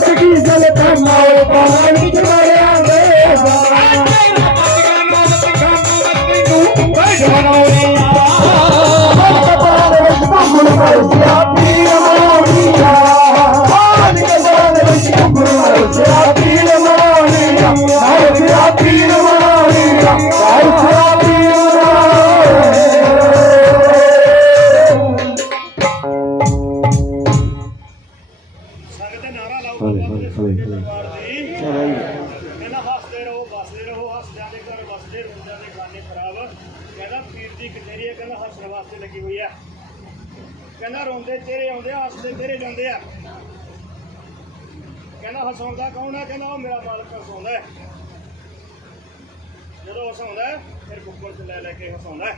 ਸਖੀ ਸਮਤਾਨਾ ਉਹਨਾਂ ਵਿੱਚ ਮਰਿਆ ਦੀ ਕਚਹਿਰੀ ਕਹਿੰਦਾ ਹੱਸਣ ਵਾਸਤੇ ਲੱਗੀ ਹੋਈ ਆ ਕਹਿੰਦਾ ਰੋਂਦੇ ਚਿਹਰੇ ਆਉਂਦੇ ਆ ਹੱਸਦੇ ਚਿਹਰੇ ਜਾਂਦੇ ਆ। ਕਹਿੰਦਾ ਹਸਾਉਂਦਾ ਕੌਣ ਹੈ? ਕਹਿੰਦਾ ਉਹ ਮੇਰਾ ਮਾਲਕ ਹਸਾਉਂਦਾ ਹੈ। ਜਦੋਂ ਹਸਾਉਂਦਾ ਫਿਰ ਬੁੱਕਲ ਚ ਲੈ ਲੈ ਕੇ ਹਸਾਉਂਦਾ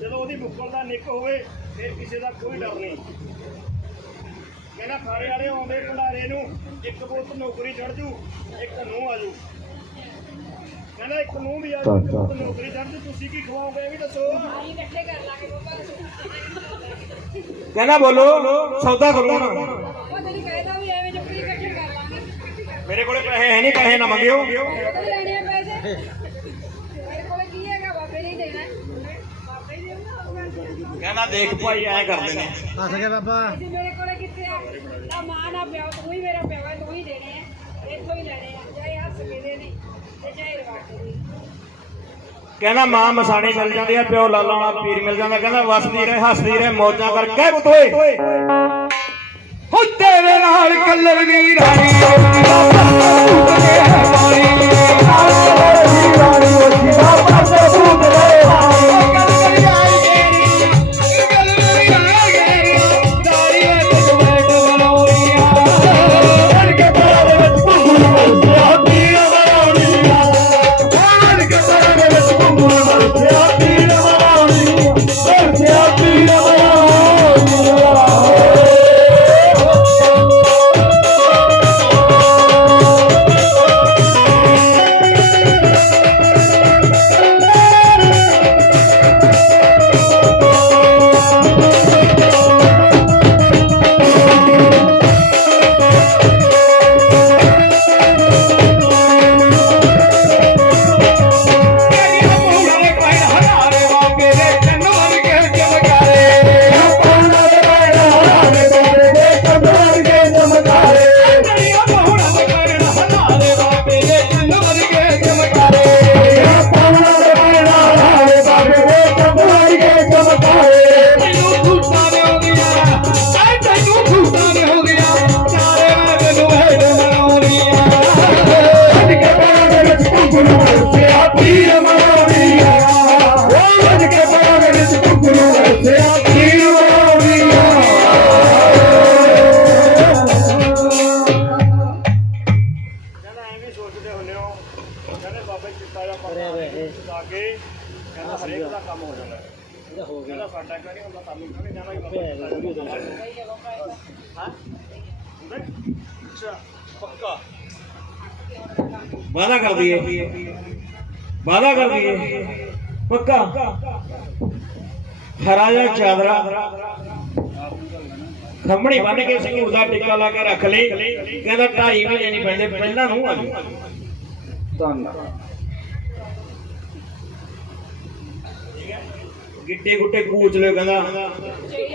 ਜਦੋਂ ਉਹਦੀ ਬੁੱਕਲ ਦਾ ਨਿੱਕ ਹੋਵੇ, ਫਿਰ ਕਿਸੇ ਦਾ ਕੋਈ ਡਰ ਨਹੀਂ। ਕਹਿੰਦਾ, ਖਾਰੇ ਵਾਲੇ ਆਉਂਦੇ ਭੰਡਾਰੇ ਨੂੰ, ਇੱਕ ਪੁੱਤ ਨੌਕਰੀ ਚੜ ਜੂ, ਇੱਕ ਨੂੰ ਆਜੂ ਕਹਿੰਦਾ ਇੱਕ ਨੂੰ ਵੀ ਆ ਜੂ ਇੱਕ ਪੁੱਤ ਨੌਕਰੀ ਚੜ ਜੂ ਤੁਸੀਂ ਕੀ ਖਵਾਓਗੇ ਇਹ ਵੀ ਦੱਸੋ। ਕਹਿੰਦਾ ਬੋਲੋ ਸੌਦਾ ਕਰੋ ਨਾ। ਉਹ ਤੈਨੂੰ ਕਹਿਦਾ ਵੀ ਐਵੇਂ ਜੱਪੀ ਇਕੱਠੇ ਕਰ ਲਾਂਗੇ। ਮੇਰੇ ਕੋਲੇ ਪੈਸੇ ਹੈ ਨਹੀਂ ਪੈਸੇ ਨਾ ਮੰਗਿਓ। ਲੈਣੇ ਆ ਪੈਸੇ? ਮੇਰੇ ਕੋਲ ਕੀ ਹੈਗਾ ਬਾਬੇ ਨੇ ਹੀ ਦੇਣਾ। ਹੈ। ਬਾਬੇ ਨੇ ਦੇਣਾ ਕਹਿੰਦਾ ਦੇਖ ਭਾਈ ਐ ਕਰਦੇ ਨੇ। ਅਸੀਂ ਮੇਰੇ ਕੋਲ ਕਿੱਥੇ ਆ? ਤਾਂ ਮਾਂ ਨਾ ਪਿਓ ਤੂੰ ਹੀ ਮੇਰਾ ਪਿਓ ਹੈ ਕਹਿੰਦਾ, ਮਾਂ, ਮਸਾਣੀ ਮਿਲ ਜਾਂਦੀ ਆ, ਪਿਓ ਲਾਲਾ ਵਾਲਾ ਪੀਰ ਮਿਲ ਜਾਂਦਾ। ਕਹਿੰਦਾ ਵਸਦੀ ਰਹੇ, ਹੱਸਦੀ ਰਹੇ, ਮੌਜਾਂ ਕਰ, ਕਹਿ ਪੁੱਤ ਹੋਏ ਹੋ ਤੇਰੇ ਨਾਲ ਕੱਲਰ ਦੀ ਰਾਣੀ ਕਹਿੰਦਾ ਸਾਡਾ ਕਿਉਂ ਨਹੀਂ ਹੁੰਦਾ ਸਾਨੂੰ ਕਿਉਂ ਨਹੀਂ ਜਾਣਾ ਹਾਂ ਹੈ? ਅੱਛਾ ਪੱਕਾ ਵਾਦਾ ਕਰ ਦਈਏ। ਵਾਦਾ ਕਰ ਦਈਏ। ਪੱਕਾ। ਹਰਾ ਚਾਦਰਾ। ਖੰਮਣੀ ਬੰਨ ਕੇ ਸੰਗੂਰ ਦਾ ਟਿੱਕਾ ਲਾ ਕੇ ਰੱਖ ਲਈ। ਕਹਿੰਦਾ ਢਾਈ ਮਹੀਨੇ ਨਹੀਂ ਪੈਂਦੇ ਪਹਿਲਾਂ ਨੂੰ ਆ ਜੂ ਗਿੱਟੇ ਗੁੱਟੇ ਕੂਚ ਲਿਓ ਕਹਿੰਦਾ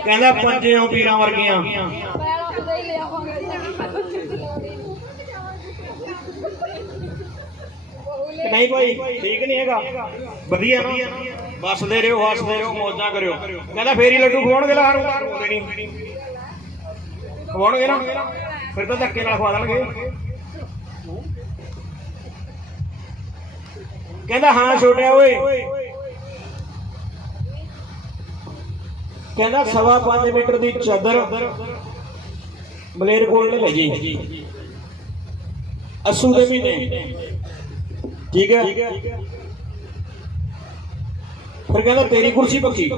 ਕਹਿੰਦਾ ਪੰਜਿਆਂ ਪੀਰਾਂ ਵਰਗੀਆਂ। ਨਹੀਂ ਭਾਈ, ਠੀਕ ਨਹੀਂ ਹੈਗਾ। ਵਧੀਆ ਨਾ। ਬਸਦੇ ਰਹੋ ਹੱਸਦੇ ਰਹੋ, ਮੌਜਾਂ ਕਰਿਓ। ਕਹਿੰਦਾ ਫੇਰ ਹੀ ਲੱਡੂ ਖਵਾਉਣਗੇ ਲਾਰੂ ਖਵਾਉਂਦੇ ਨਹੀਂ। ਖਵਾਉਣਗੇ ਨਾ। ਫਿਰ ਤਾਂ ਧੱਕੇ ਨਾਲ ਖਵਾ ਦੇਣਗੇ। ਕਹਿੰਦਾ, ਹਾਂ ਛੋਟਿਆ ਓਏ। ਕਹਿੰਦਾ ਸਵਾ 5 ਮੀਟਰ ਦੀ ਚਾਦਰ ਮਲੇਰ ਕੋਲ ਜੀ ਅਸੂ ਦੇ ਮਹੀਨੇ। ਠੀਕ ਹੈ। ਫਿਰ ਕਹਿੰਦਾ ਤੇਰੀ ਕੁਰਸੀ ਪੱਕੀ।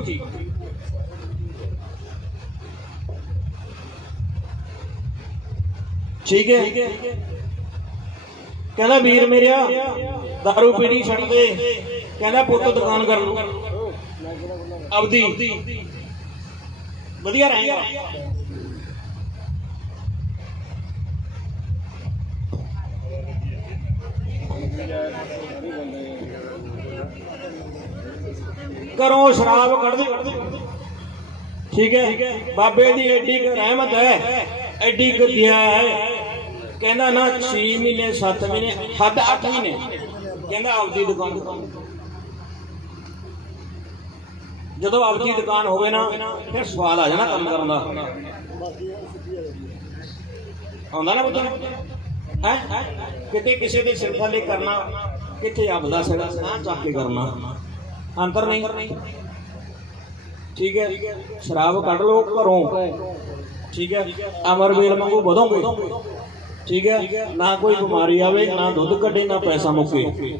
ਠੀਕ ਹੈ। ਕਹਿੰਦਾ ਵੀਰ ਮੇਰਿਆ, ਦਾਰੂ ਪੀਣੀ ਛੱਡ ਦੇ। ਕਹਿੰਦਾ ਪੁੱਤ ਦੁਕਾਨ ਕਰ ਲੂ ਆਪਦੀ। ਵਧੀਆ ਰਹੇਗਾ। ਘਰੋਂ ਸ਼ਰਾਬ ਕੱਢ ਦੇ ਠੀਕ ਹੈ? ਬਾਬੇ ਦੀ ਐਡੀ ਰਹਿਮਤ ਹੈ ਐਡੀ ਕੁ ਹੈ। ਕਹਿੰਦਾ ਨਾ 6 ਮਹੀਨੇ 7 ਮਹੀਨੇ, ਹੱਦ 8 ਮਹੀਨੇ। ਕਹਿੰਦਾ ਆਪਦੀ ਦੁਕਾਨ ਜਦੋਂ ਆਪਦੀ ਦੁਕਾਨ ਹੋਵੇ ਨਾ, ਫਿਰ ਸਵਾਦ ਆ ਜਾਣਾ ਕੰਮ ਕਰਨ ਦਾ। ਆਉਂਦਾ ਨਾ ਬੁੱਧ ਹੈ? ਕਿਤੇ ਕਿਸੇ ਦੇ ਸਿਰ ਥੱਲੇ ਕਰਨਾ ਕਿਤੇ ਆਪਦਾ ਸਿਰ ਸਾਹ ਚੱਕ ਕੇ ਕਰਨਾ। ਅੰਤਰ ਨਹੀਂ। ਠੀਕ ਹੈ। ਸ਼ਰਾਬ ਕੱਢ ਲੋ ਘਰੋਂ। ਠੀਕ ਹੈ। ਅਮਰਵੇਲ ਵਾਂਗੂ ਵਧੋਗੇ। ਠੀਕ ਹੈ। ਨਾ ਕੋਈ ਬਿਮਾਰੀ ਆਵੇ, ਨਾ ਦੁੱਧ ਕੱਢੇ, ਨਾ ਪੈਸਾ ਮੁੱਕੇ।